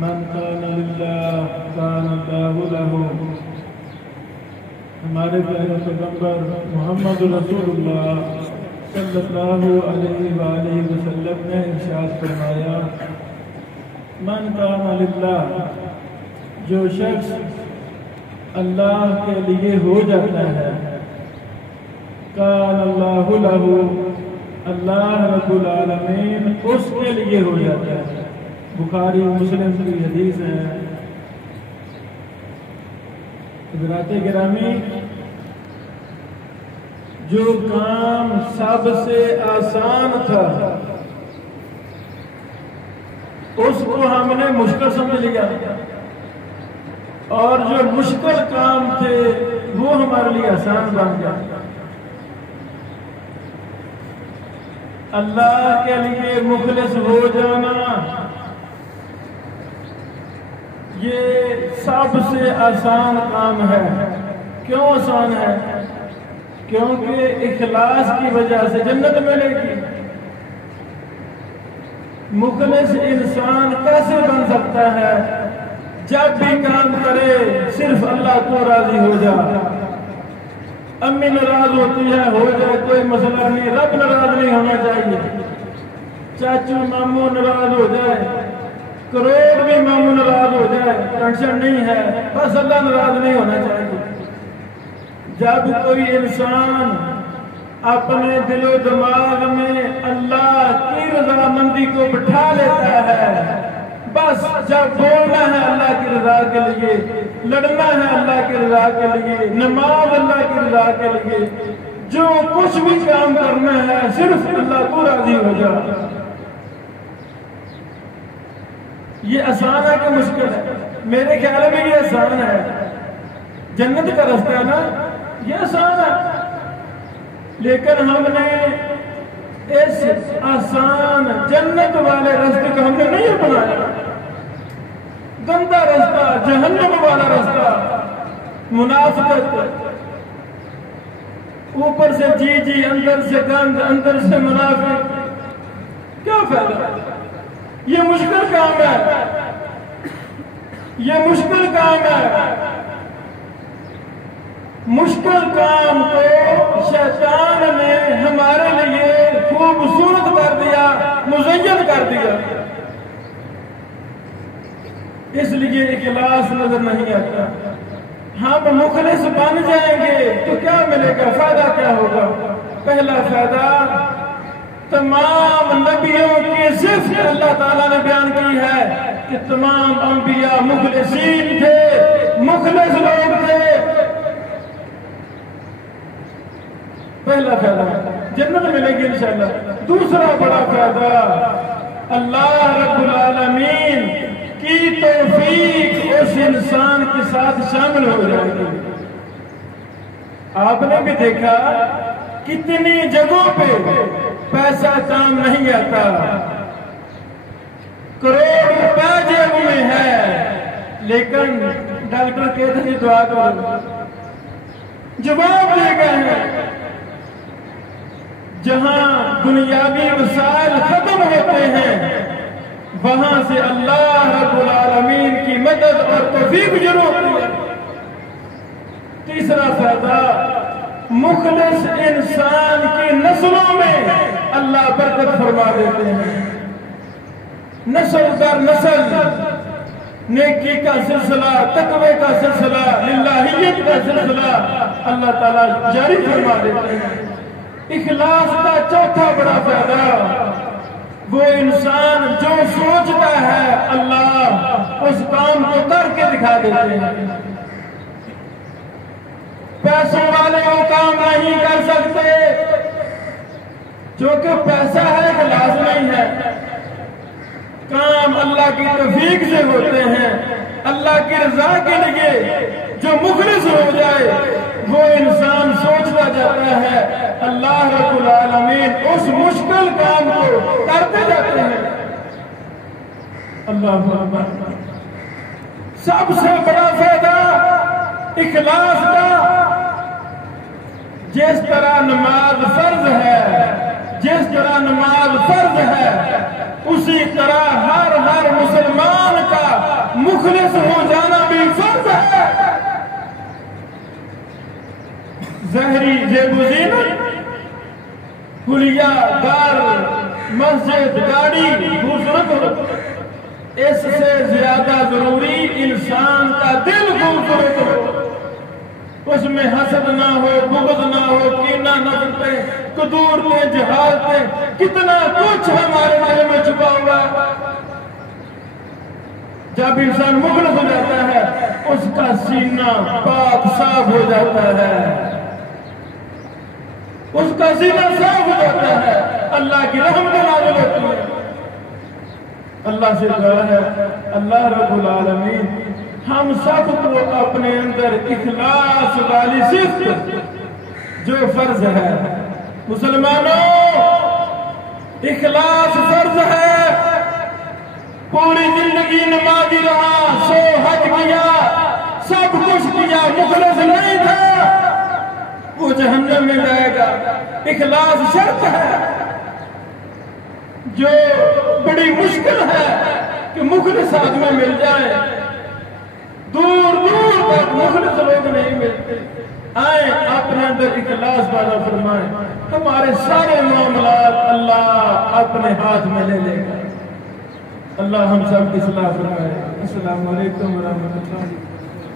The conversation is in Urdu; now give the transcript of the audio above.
من كان لله كان الله له. ہمارے پیارے پیغمبر محمد رسول اللہ صلی اللہ علیہ وآلہ وسلم نے ارشاد فرمایا، من کان للہ، جو شخص اللہ کے لیے ہو جاتا ہے، کان اللہ لہ، اللہ رب العالمین اس کے لیے ہو جاتا ہے۔ بخاری مسلم کی حدیث ہے۔ حضرات گرامی، جو کام سب سے آسان تھا اس کو ہم نے مشکل سمجھ لیا، اور جو مشکل کام تھے وہ ہمارے لیے آسان بن گیا۔ اللہ کے لیے مخلص ہو جانا یہ سب سے آسان کام ہے۔ کیوں آسان ہے؟ کیونکہ اخلاص کی وجہ سے جنت ملے گی۔ مخلص انسان کیسے بن سکتا ہے؟ جب بھی کام کرے صرف اللہ کو راضی ہو جائے۔ امی ناراض ہوتی ہے، ہو جائے کوئی مسئلہ نہیں، رب ناراض نہیں ہونا چاہیے۔ چاچو ماموں ناراض ہو جائے، کروڑ بھی ماموں ناراض ہو جائے، ٹینشن نہیں ہے، بس اللہ ناراض نہیں ہونا چاہیے۔ جب کوئی انسان اپنے دل و دماغ میں اللہ کی رضامندی کو بٹھا لیتا ہے، بس جب بولنا ہے اللہ کی رضا کے لیے، لڑنا ہے اللہ کی رضا کے لیے، نماز اللہ کی رضا کے لیے، جو کچھ بھی کام کرنا ہے صرف اللہ کو راضی ہو جائے۔ یہ آسان ہے کہ مشکل ہے؟ میرے خیال میں یہ آسان ہے۔ جنت کا رستہ ہے نا، یہ آسان ہے، لیکن ہم نے اس آسان جنت والے راستے کو ہم نے نہیں اپنایا۔ گندا راستہ، جہنم والا راستہ، منافقت، اوپر سے جی اندر سے گند، اندر سے منافق، کیا فائدہ؟ یہ مشکل کام ہے، یہ مشکل کام ہے۔ مشکل کام کو شیطان نے ہمارے لیے خوبصورت کر دیا، مزین کر دیا، اس لیے اخلاص نظر نہیں آتا۔ ہم مخلص بن جائیں گے تو کیا ملے گا؟ فائدہ کیا ہوگا؟ پہلا فائدہ، تمام نبیوں کی صفت اللہ تعالیٰ نے بیان کی ہے کہ تمام انبیاء مخلصین تھے، مخلص لوگ تھے۔ پہلا فائدہ جنت ملے گی انشاءاللہ۔ دوسرا بڑا فائدہ، اللہ رب العالمین کی توفیق اس انسان کے ساتھ شامل ہو جائے گی۔ آپ نے بھی دیکھا کتنی جگہوں پہ پیسہ کام نہیں آتا، کروڑ روپے جیب میں ہے، لیکن ڈاکٹر کہتے ہیں دعا کرو، جواب دے گئے ہیں۔ جہاں دنیاوی وسائل ختم ہوتے ہیں وہاں سے اللہ رب العالمین کی مدد اور توفیق ضرور ہوتی ہے۔ تیسرا فائدہ، مخلص انسان کی نسلوں میں اللہ برکت فرما دیتے ہیں۔ نسل در نسل نیکی کا سلسلہ، تقوی کا سلسلہ، للہیت کا سلسلہ اللہ تعالیٰ جاری فرما دیتے ہیں۔ اخلاص کا چوتھا بڑا فائدہ، وہ انسان جو سوچتا ہے اللہ اس کام کو کر کے دکھا دیتے ہیں۔ پیسوں والے وہ کام نہیں کر سکتے، چونکہ پیسہ ہے، اخلاص نہیں ہے۔ کام اللہ کی توفیق سے ہوتے ہیں، اللہ کی رضا کے لیے جو مخلص ہو جائے وہ انسان سوچتا جاتا ہے، اللہ رب العالمین اس مشکل کام کو کرتے جاتے ہیں۔ اللہ اکبر۔ سب سے بڑا فائدہ اخلاص کا، جس طرح نماز فرض ہے، جس طرح نماز فرض ہے، اسی طرح ہر مسلمان کا ظاہری زیب و زینت، حلیہ، گھر، مسجد، گاڑی، خوبصورت ہو، اس سے زیادہ ضروری انسان کا دل خوبصورت ہو، اس میں حسد نہ ہو، بغض نہ ہو، کینہ نفرتیں، قدورتیں، جہالتیں، کتنا کچھ ہمارے دل میں چھپا ہوا ہے۔ جب انسان مخلص ہو جاتا ہے اس کا سینہ پاک صاف ہو جاتا ہے، اس کا سینہ صاف ہو جاتا ہے، اللہ کی رحمت نازل ہوتی ہے۔ اللہ سے دعا ہے اللہ رب العالمین ہم سب کو اپنے اندر اخلاص والی صفت جو فرض ہے، مسلمانوں اخلاص فرض ہے۔ پوری زندگی نمازی رہا، 100 حج کیا، سب کچھ کیا، مخلص نہیں تھا، وہ جہنم میں جائے گا۔ اخلاص شرط ہے جو بڑی مشکل ہے کہ مخلص آدمی مل جائے، دور دور تک مخلص لوگ نہیں ملتے۔ آئیں اپنے اندر اخلاص پیدا فرمائیں، ہمارے سارے معاملات اللہ اپنے ہاتھ میں لے لے گا۔ اللہ ہم سب کی اصلاح فرمائے۔ السلام علیکم ورحمۃ اللہ۔